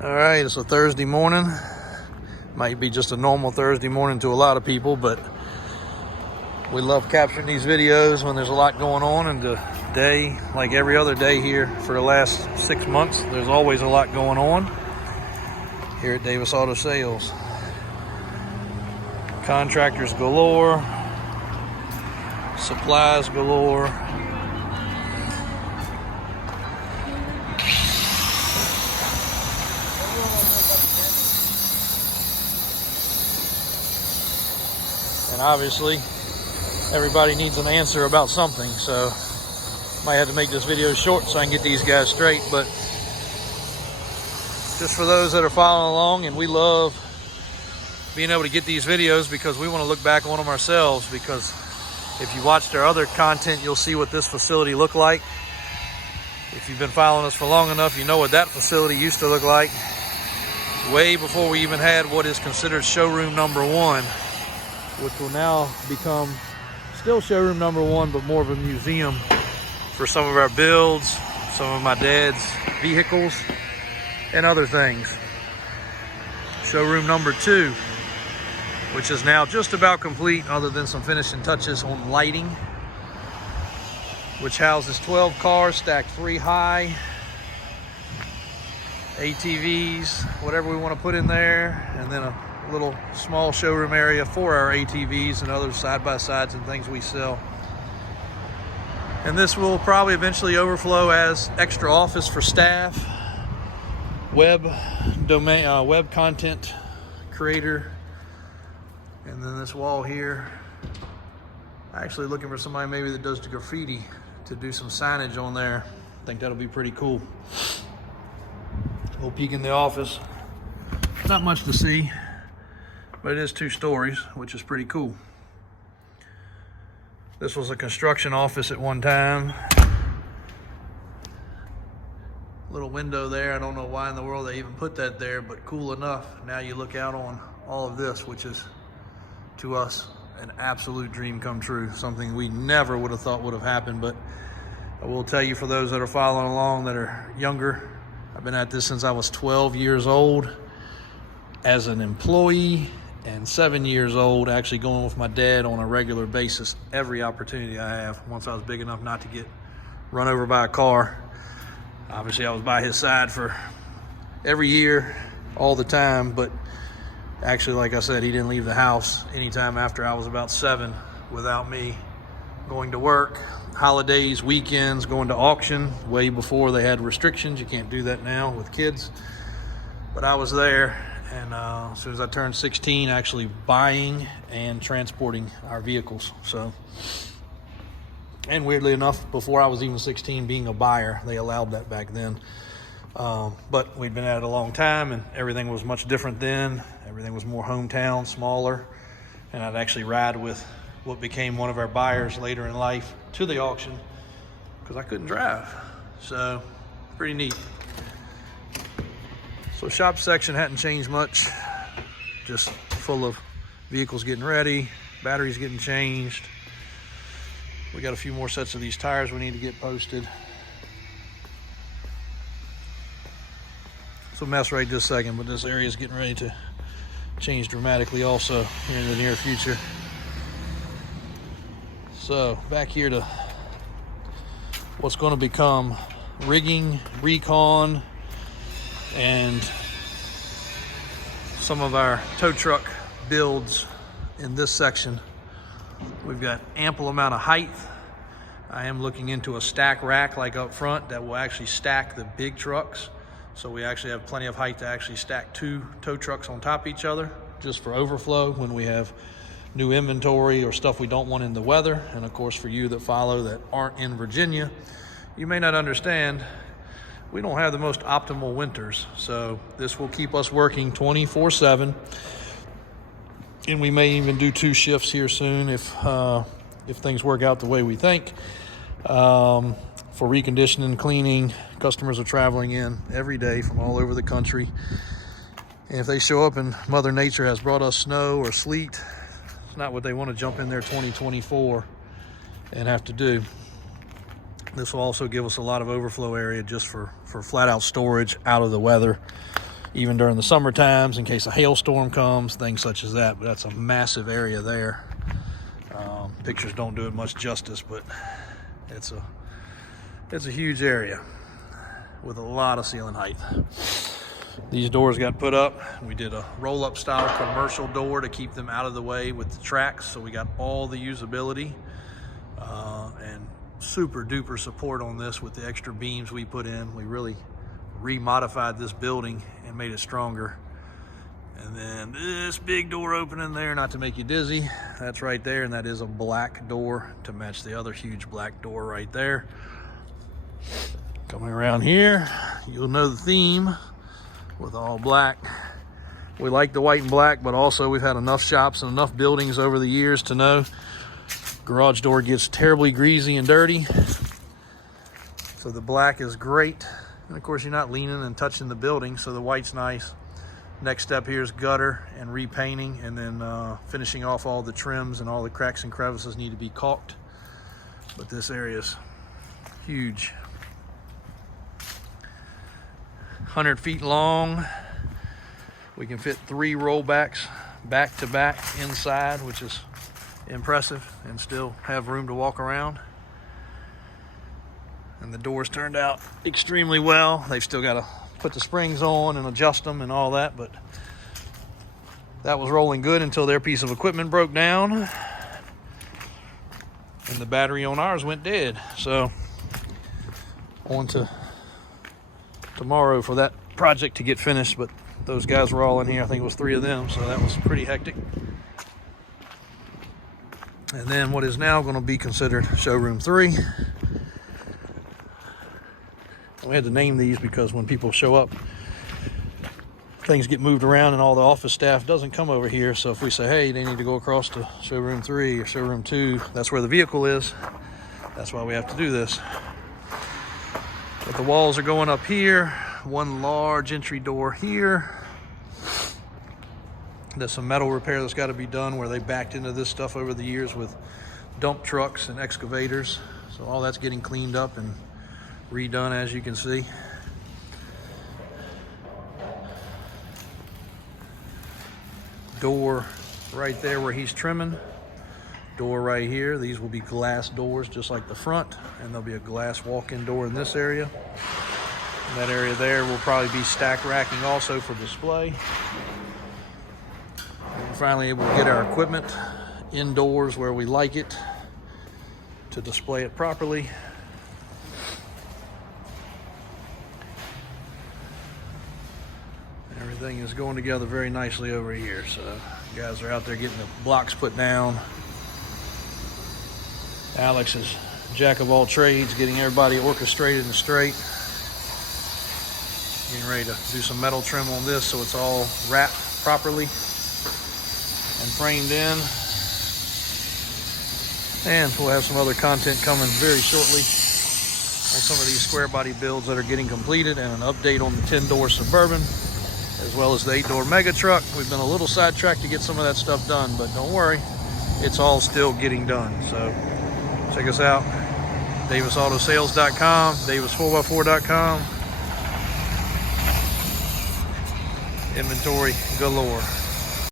All right, it's a Thursday morning. Might be just a normal Thursday morning to a lot of people, but we love capturing these videos when there's a lot going on. And today, like every other day here for the last 6 months, there's always a lot going on here at Davis Auto Sales. Contractors galore, supplies galore. And obviously, everybody needs an answer about something, so might have to make this video short so I can get these guys straight. But just for those that are following along, and we love being able to get these videos because we want to look back on them ourselves, because if you watched our other content, you'll see what this facility looked like. If you've been following us for long enough, you know what that facility used to look like way before we even had what is considered showroom number one, which will now become still showroom number one, but more of a museum for some of our builds, some of my dad's vehicles, and other things. Showroom number two, which is now just about complete other than some finishing touches on lighting, which houses 12 cars stacked 3 high, ATVs, whatever we want to put in there, and then a little small showroom area for our ATVs and other side-by-sides and things we sell. And this will probably eventually overflow as extra office for staff, web content creator. And then this wall here, actually looking for somebody maybe that does the graffiti to do some signage on there. I think that'll be pretty cool. Little peek in the office. Not much to see, but it is 2 stories, which is pretty cool. This was a construction office at one time. Little window there. I don't know why in the world they even put that there, but cool enough. Now you look out on all of this, which is, to us, an absolute dream come true. Something we never would have thought would have happened. But I will tell you, for those that are following along that are younger, I've been at this since I was 12 years old as an employee, and 7 years old actually going with my dad on a regular basis every opportunity I have. Once I was big enough not to get run over by a car, obviously I was by his side for every year, all the time. But actually, like I said, he didn't leave the house anytime after I was about 7 without me going to work, holidays, weekends, going to auction, way before they had restrictions. You can't do that now with kids. But I was there, and as soon as I turned 16, actually buying and transporting our vehicles. So, and weirdly enough, before I was even 16, being a buyer, they allowed that back then. But we'd been at it a long time, and everything was much different then. Everything was more hometown, smaller, and I'd actually ride with what became one of our buyers later in life to the auction because I couldn't drive. So pretty neat. So shop section hadn't changed much, just full of vehicles getting ready, batteries getting changed. We got a few more sets of these tires we need to get posted. It's a mess right this second, but this area is getting ready to change dramatically also here in the near future. So back here to what's going to become rigging, recon, and some of our tow truck builds in this section. We've got ample amount of height. I am looking into a stack rack like up front that will actually stack the big trucks. So we actually have plenty of height to actually stack 2 tow trucks on top of each other, just for overflow when we have new inventory or stuff we don't want in the weather. And of course, for you that follow that aren't in Virginia, you may not understand, we don't have the most optimal winters. So this will keep us working 24/7. And we may even do 2 shifts here soon if things work out the way we think. For reconditioning, cleaning, customers are traveling in every day from all over the country. And if they show up and Mother Nature has brought us snow or sleet, it's not what they want to jump in there 2024 and have to do. This will also give us a lot of overflow area just for flat out storage out of the weather. even during the summer times in case a hailstorm comes, things such as that. But that's a massive area there. Pictures don't do it much justice, but it's a huge area with a lot of ceiling height. These doors got put up. We did a roll-up style commercial door to keep them out of the way with the tracks, so we got all the usability and super duper support on this with the extra beams we put in. We really remodified this building and made it stronger. And then this big door opening there, not to make you dizzy, that's right there, and that is a black door to match the other huge black door right there. Coming around here, you'll know the theme with all black. We like the white and black, but also we've had enough shops and enough buildings over the years to know garage door gets terribly greasy and dirty. So the black is great. And of course, you're not leaning and touching the building, so the white's nice. Next step here is gutter and repainting, and then finishing off all the trims, and all the cracks and crevices need to be caulked. But this area is huge. 100 feet long. We can fit 3 rollbacks back to back inside, which is impressive, and still have room to walk around. And the doors turned out extremely well. They've still got to put the springs on and adjust them and all that, but that was rolling good until their piece of equipment broke down and the battery on ours went dead. So on to tomorrow for that project to get finished, but those guys were all in here. I think it was 3 of them, so that was pretty hectic. And then what is now going to be considered showroom 3. We had to name these because when people show up, things get moved around and all the office staff doesn't come over here. So if we say, hey, they need to go across to showroom 3 or showroom 2, that's where the vehicle is. That's why we have to do this. But the walls are going up here. One large entry door here. There's some metal repair that's got to be done where they backed into this stuff over the years with dump trucks and excavators. So all that's getting cleaned up and redone, as you can see. Door right there where he's trimming. Door right here. These will be glass doors just like the front, and there'll be a glass walk-in door in this area. And that area there will probably be stack racking also for display. And we're finally able to get our equipment indoors where we like it to display it properly. Everything is going together very nicely over here. So guys are out there getting the blocks put down. Alex is jack of all trades, getting everybody orchestrated and straight. Getting ready to do some metal trim on this so it's all wrapped properly and framed in. And we'll have some other content coming very shortly on some of these square body builds that are getting completed, and an update on the 10-door Suburban, as well as the 8-door Mega Truck. We've been a little sidetracked to get some of that stuff done, but don't worry, it's all still getting done. So check us out, DavisAutoSales.com, Davis4x4.com. Inventory galore.